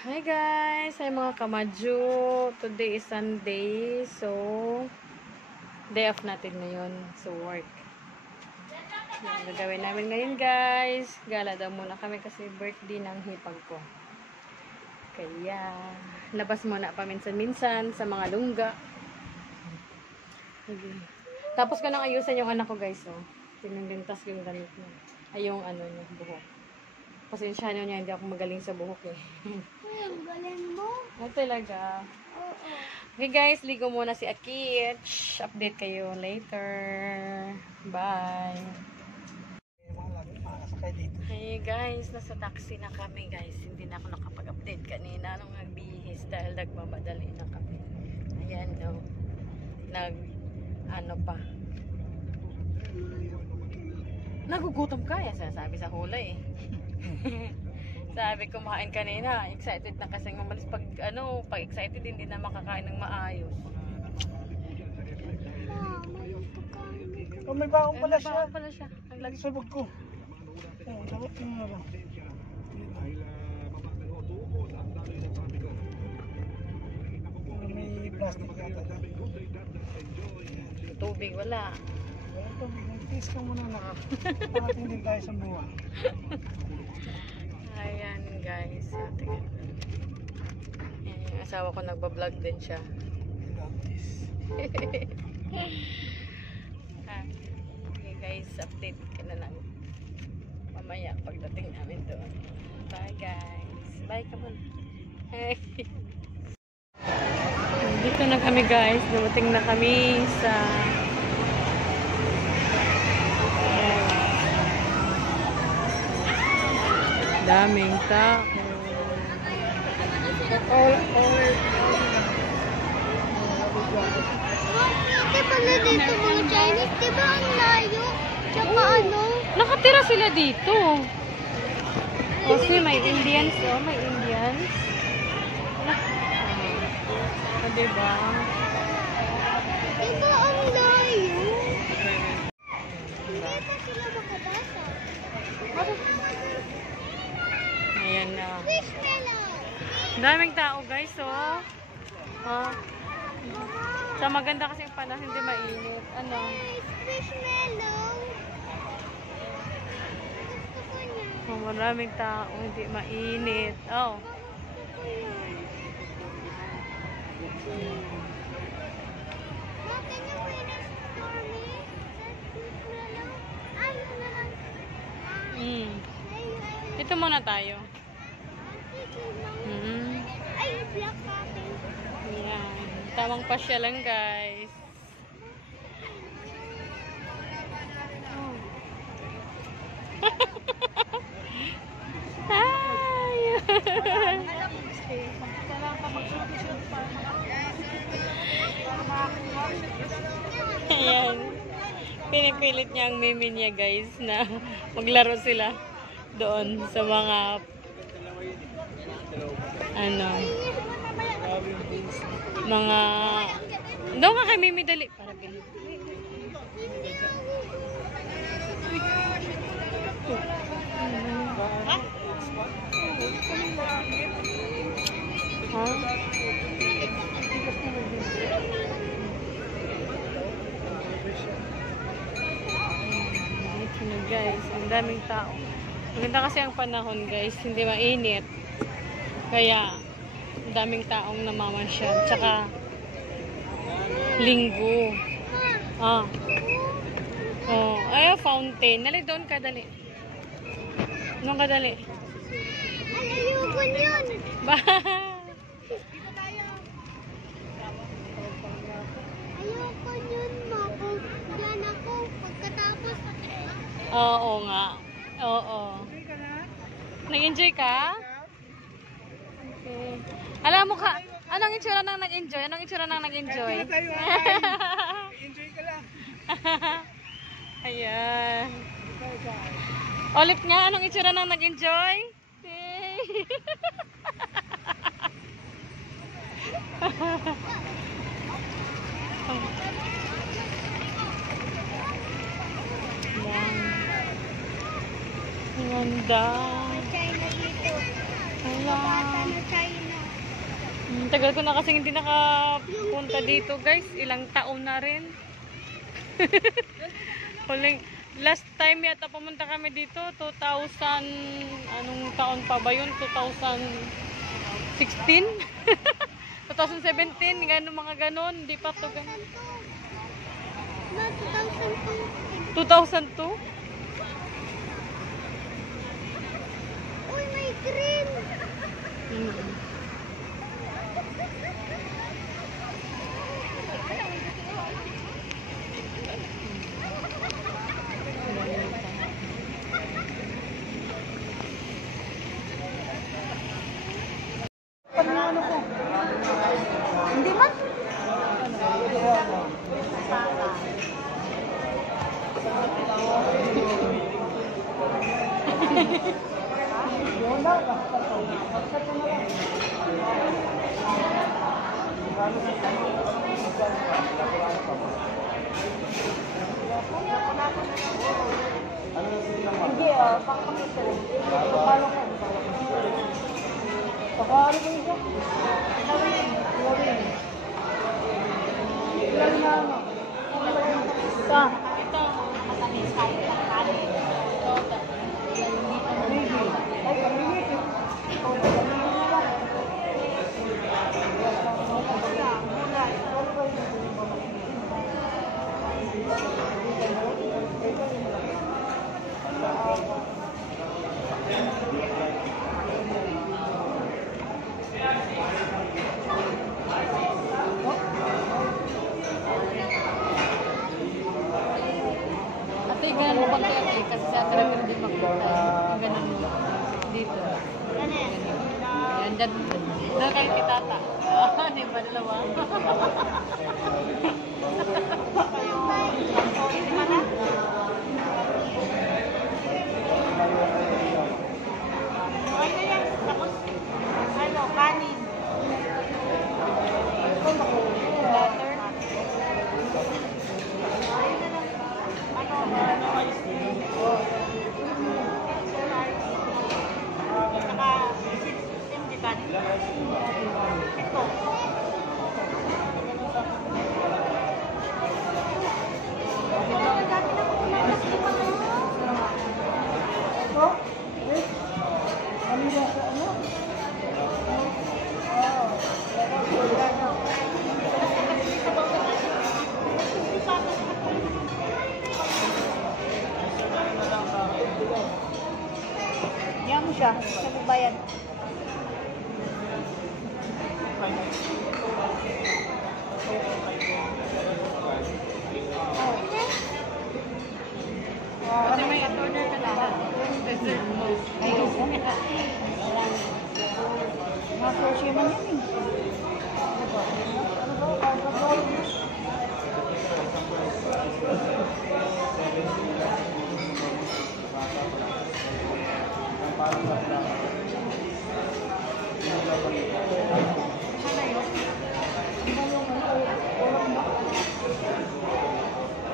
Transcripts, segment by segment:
Hi guys! Hi mga kamadyo! Today is Sunday. So, day off natin ngayon. So, work. Yung gagawin namin ngayon guys. Gala daw muna kami kasi birthday ng hipag ko. Kaya, labas muna paminsan-minsan sa mga lungga. Okay. Tapos ko nang ayusan yung anak ko guys. Oh. Tinanglintas yung damit niya. Ay, yung ano niya, buhok. Pasensya niyo niya, hindi ako magaling sa buhok eh. Ang galing mo. Talaga. Oo. Okay guys, ligo muna si Akich. Update kayo later. Bye. Hey guys, nasa taxi na kami guys. Hindi na ako nakapag-update kanina nung nagbihis dahil nagmamadali na kami. Ayan no. Ano pa. Nagugutom ka yan, sinasabi sa hula eh. Sabi kumain kanina, excited na kasi umalis pag excited hindi na makakain ng maayos. Ma, May baon pala May siya. baon pala siya. Ang lagi. Sabog ko. Sabog ko na lang. May plastic yata. Tubig, wala. Walang tubig. Nag-taste ka muna na. Parating din tayo sa buwan. Ayan guys. Ayan, yung asawa ko nagbablog din siya. Okay guys, update ka na lang mamaya pagdating namin doon. Bye guys. Bye ka muna. Hey. Dito na kami guys. Dumating na kami sa daming tao. di pala dito mga Chinese. Di ba ang layo? Tsaka ano? Nakatira sila dito. Kasi may Indians, oh, may Indians. Diba? Di ba ang layo? Hindi pa sila makabasa. Ayan na. Fish melon. Daming tao guys, oh. Oh. Sa maganda kasi yung panahon, hindi mainit. Ano? Fish melon. Gusto ko niya. Oh, maraming tao, hindi mainit. Oh. Gusto ko yan. Ma, can you finish for me? That fish melon? Ay, yun na lang. Dito muna tayo. Ay, black coffee. Ayan. Tamang pasya lang guys. Hi! Ayan. Pinipilit niya ang mimi niya guys na maglaro sila doon sa mga mga doon nga kay mimi dali para pili. Guys, ang daming tao. Maganda kasi ang panahon guys, hindi mainit. Kaya ang daming taong namamasyal. Tsaka linggo. Oh, ay fountain. Dali doon ka, dali. Doon ka, dali. Ay, ayoko yun. Ayoko yun, ma. Kung yan ako, pagkatapos. Oo nga. Oo. Nag-enjoy ka? Okay. Alam mo ka, anong itsura nang nag-enjoy? Anong itsura nang nag-enjoy? Enjoy ka lang. Ayan. Ulit nga, anong itsura nang nag-enjoy? Okay. Ganda. China dito. Wala. Bata na China. Ang tagal ko na kasi hindi nakapunta dito guys. Ilang taon na rin. Last time yata pumunta kami dito, 2000, anong taon pa ba yun? 2016? 2017, gano'n mga ganon. Hindi pa to ganon. Ma, 2002. 2002? Uy, may green. Ano ko? Hindi man. Yun na, basta to. Basta to na lang. Hindi, pangkamito. Paano ka? Pakaano ko isa? Lawin. Ilan na ano? Isa. Ito. Matamis tayo ng kanin. Baby. Ay, kamingit eh. Ate, ganun mo konti ate. Kasi sa talaga hindi magpunta. Ang ganun mo. Dito. Yan, dyan. Doon kayo titata. Hindi ba dalawa? Kanin. Butter. Ito? Eh? Ano ba sa ano? Yan mo siya. Siya magbayad. Kasi may order ka lahat. Dessert mo. Ayun. Mga sushi man yan eh.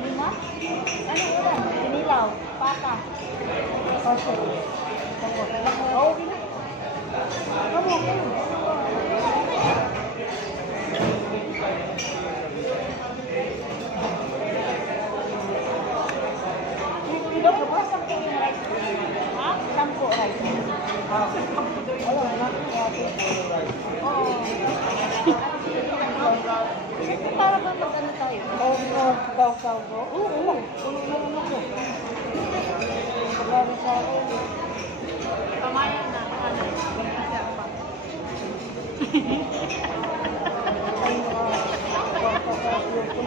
Lima? Ano ulam? Sinilaw? Pata? Paso. Oo, okay na. Ikaw ba? Sampo yung rice. Ha? Sampo rice. Wala na. Oo. Para ba mag-ano tayo? Kaw ko? Oo. Puno na ano ko. Pagkari sa akin. Pamayan na. Ano? Kasi ako pa. Ay, pagkakasyo ko.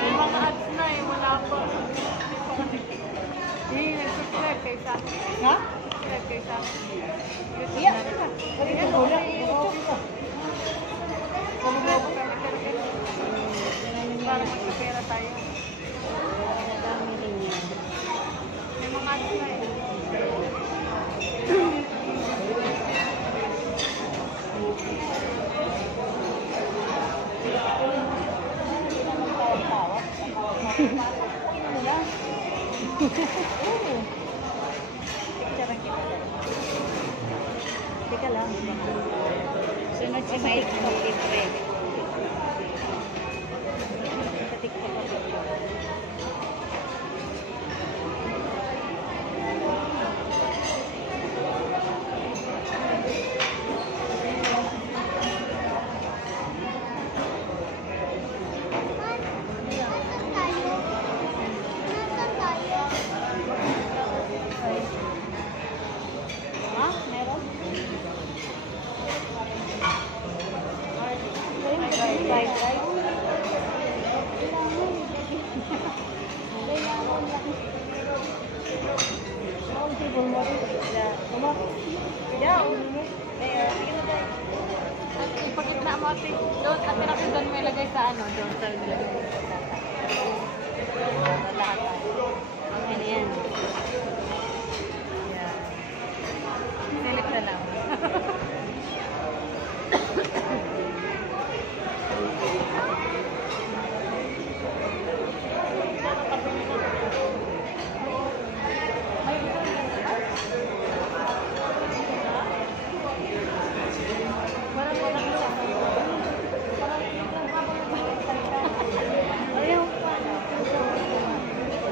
May mga ads na eh. Wala pa. Hindi, nag-subscribe kay Sam. Ha? Subscribe kay Sam. YouTube Iya. na. Ay, ito wala. Okay ka. Para magkapera tayo. May mga ads na eh. Teka lang. Sunod si May TikTok libre. Sa TikTok ako. Ha? Meron? Fried rice. Ipagitna mo ate. Doon, ate natin doon may lagay sa ano. Doon sa nilagay mo sa tata. Lahat. Ano yan? Yan. Silip na lang.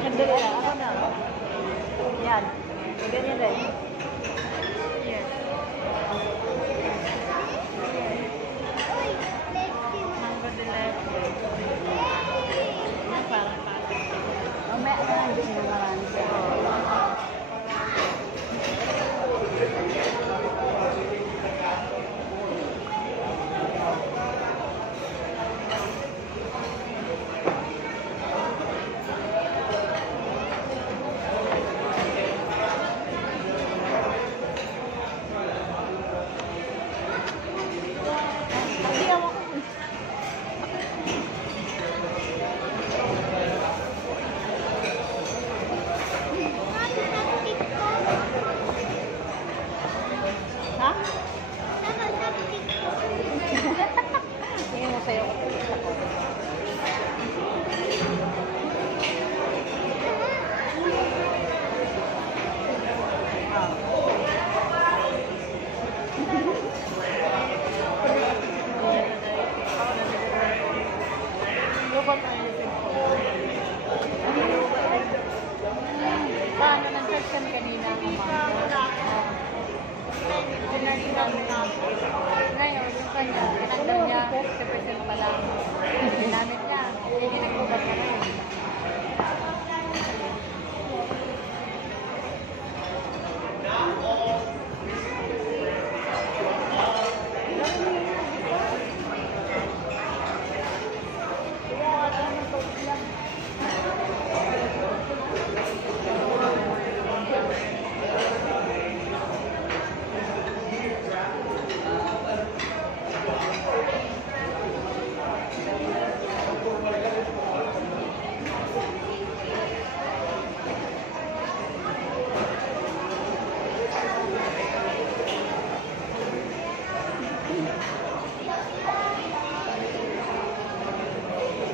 Nagdala lang. Ako na. Yan. Ganyan rin. Yes. Mango de leche. Parang patis. Mamaya na lang din na marami siya. Ha? Tingin mo sa'yo. Paano nag-search kami kanina ng mga pinarting namin ngayon, yung kanya, tinanggal niya, 50% pa lang. Ginamit niya. Hindi nagbubat na ngayon.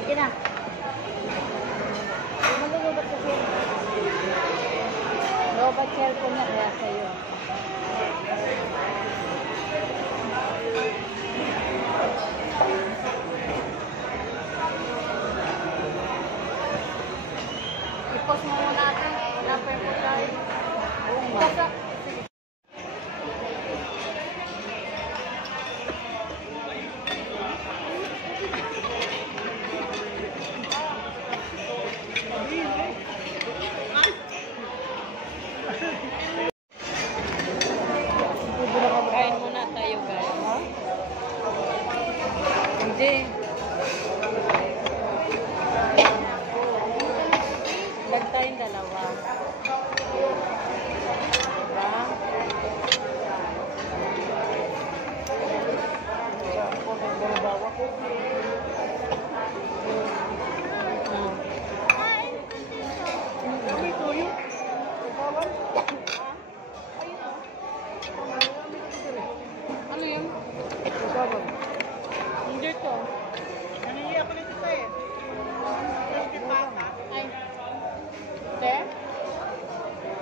Sige na. Malulubat kasi. Lobat cellphone niya kaya sa'yo. I-post mo muna natin. Number po tayo. Oo nga. Kain muna tayo, guys. Hindi. Bag tayong dalawa. Diba? Ano yun? Hindi to. Nangihi ako nito sa eh. Hindi pa ka. Ay. Te?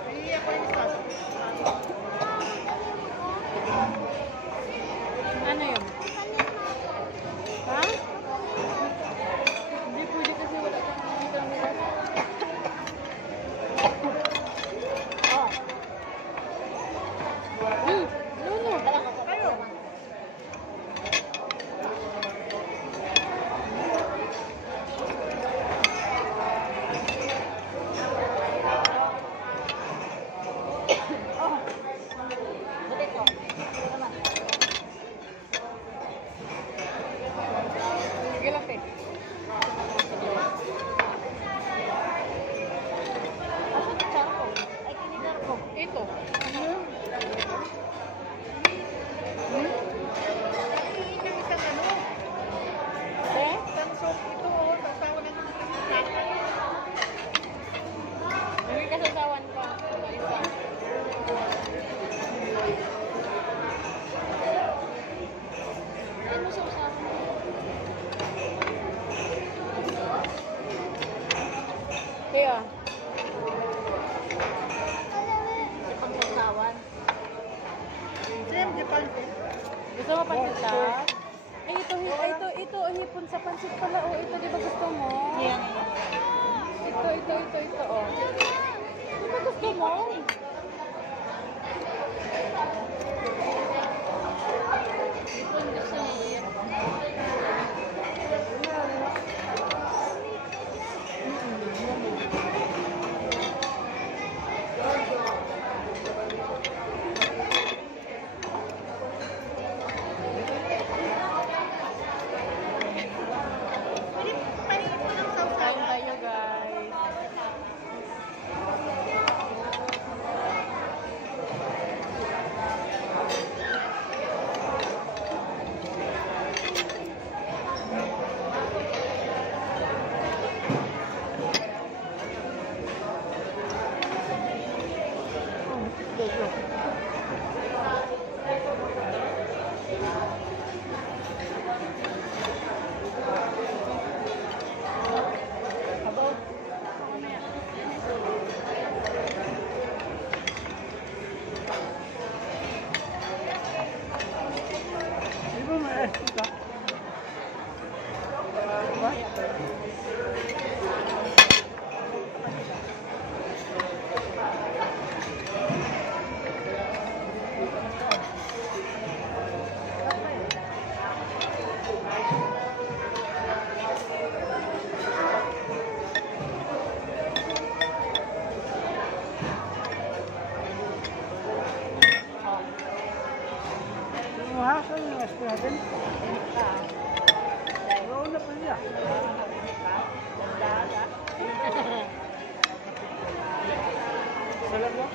Nangihi ako nito sa. Ano yun? Gusto mo pansit ka? Ay, ito, hipon sa pansit pala. Oh, ito, di ba gusto mo? Yan. Ito, oh. Di ba gusto mo? Hipon gusto niya. Kain tayo, guys. Di ba may extra ka? Saan yung extra natin? Oo na pa niya. Salam mo?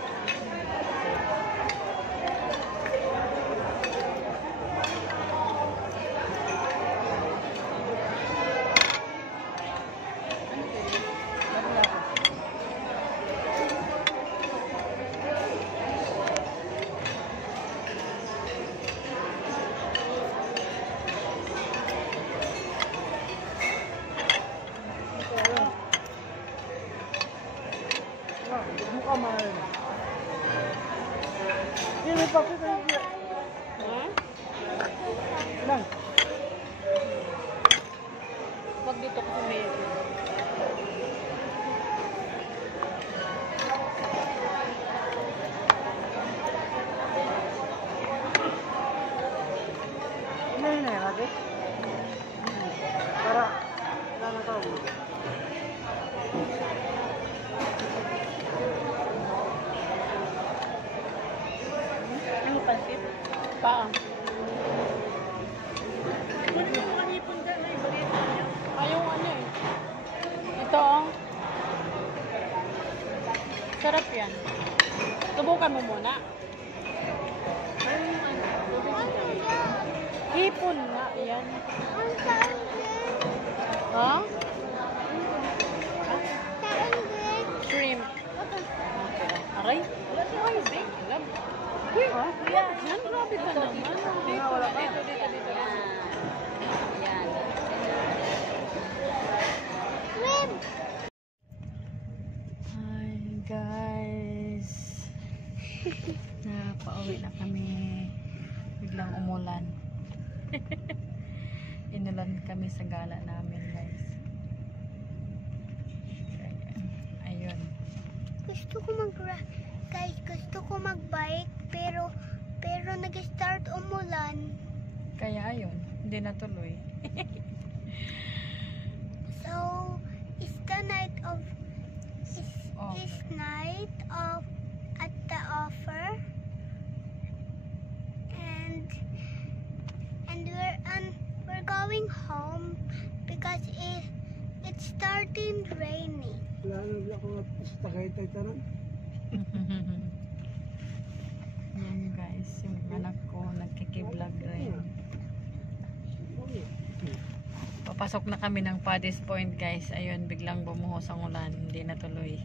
Mukha mahal. Hindi, may papit na yun. Ha? Lang. Wag dito kasi may Ano yun na yan natin? Para, wala na tao. ano pansit? Paa. Ayaw ano eh. Ito oh. Sarap yan. Subukan mo muna. Hipon nga yan. Ang saan din? Ha? Saan din? Shrimp. Aray? Ay, big. Love. Uy, yan. Grabe ka naman. Dito. Yan. Swim! Hi guys. Napauwi na kami. Biglang umulan. Inulan kami sa gala namin guys. Ayun. Gusto ko gusto ko mag-bike pero nag-start umulan. Kaya ayun. Hindi natuloy. So, it's the night of Okay. it's night of at the offer. And we're going home because it's starting raining. Lalo ako at sa Tagaytay tanan. Yan guys. Yung anak ko nagkikiblog rin. Papasok na kami ng Paddy's Point guys. Ayun, biglang bumuhos ang ulan. Hindi natuloy.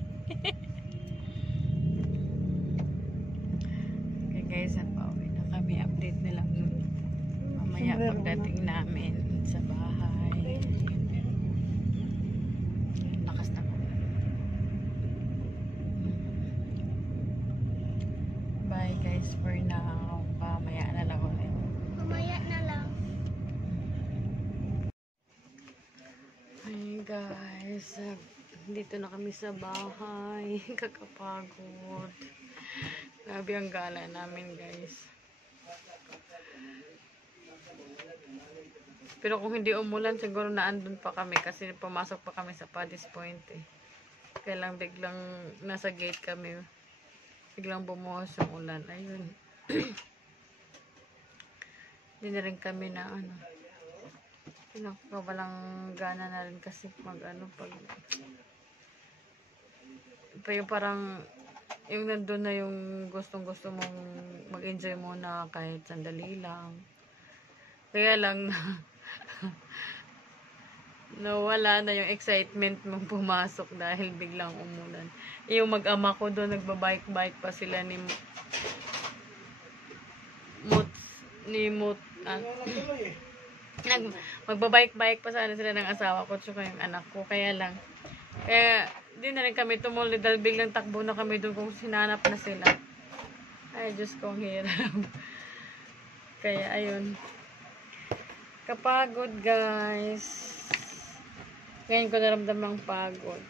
Okay guys, pauwi na kami. Update nilang mamaya pagdating namin sa bahay. Lakas na ko. Bye guys for now. Mamaya na lang ulit. Mamaya na lang. Hey guys, dito na kami sa bahay. Kakapagod. Grabe ang gala namin guys. Pero kung hindi umulan, siguro naandun pa kami kasi pumasok pa kami sa Paddy's Point eh. Kaya lang biglang nasa gate kami. Biglang bumuhos yung ulan. Ayun. Hindi na rin kami na ano. Walang gana na rin kasi pag yung parang yung nandun na yung gustong-gusto mong mag-enjoy muna kahit sandali lang. Kaya lang nawala na yung excitement mong pumasok dahil biglang umulan. Yung mag-ama ko doon, nagbabike-bike pa sila ni Mut. Magbabike-bike pa sana sila ng asawa ko tsaka yung anak ko. Kaya di na rin kami tumuloy dahil biglang takbo na kami doon kung sinanap na sila. Ay, Diyos kong hirap. Kaya, ayun. Kapagod, guys. Ngayon ko naramdam ng pagod.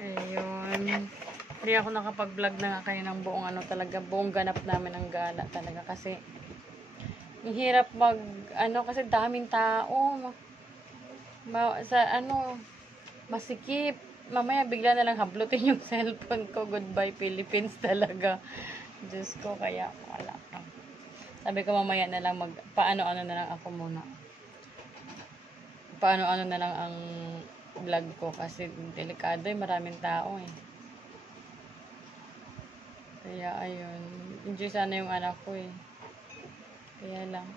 Ayun. Hindi ako nakapag-vlog na nga kayo ng buong buong ganap namin ang gala talaga kasi ang hirap kasi daming tao. Masikip. Mamaya bigla na lang hablutin yung cellphone ko. Goodbye Philippines talaga. Diyos ko, kaya wala pa. Sabi ko mamaya na lang paano-ano na lang ako muna. Paano-ano na lang ang vlog ko kasi delikado maraming tao eh. Kaya ayun, enjoy sana yung anak ko eh. Kaya lang.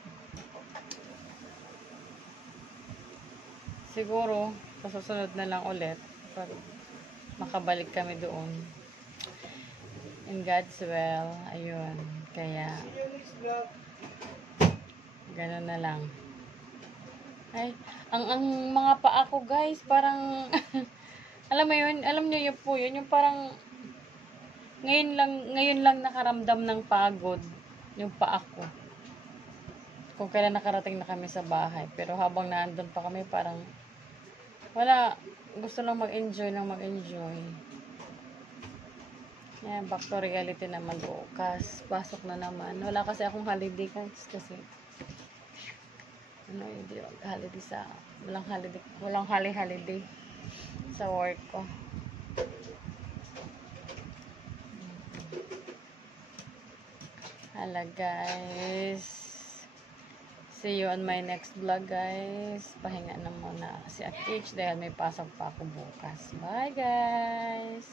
Siguro, sa susunod na lang ulit pag makabalik kami doon. In God's will, ayun. Kaya ganun na lang. Ay, ang mga paa ko guys, parang alam niyo yun po yun, yung parang ngayon lang nakaramdam ng pagod yung paa ko. Kung kailan nakarating na kami sa bahay, pero habang naandun pa kami parang wala, gusto lang mag-enjoy. Yan, back to reality naman bukas. Pasok na naman. Wala kasi akong holiday guys kasi hindi holiday walang holiday sa work ko. Hala guys. See you on my next vlog guys. Pahinga na muna si Atich dahil may pasok pa ako bukas. Bye guys.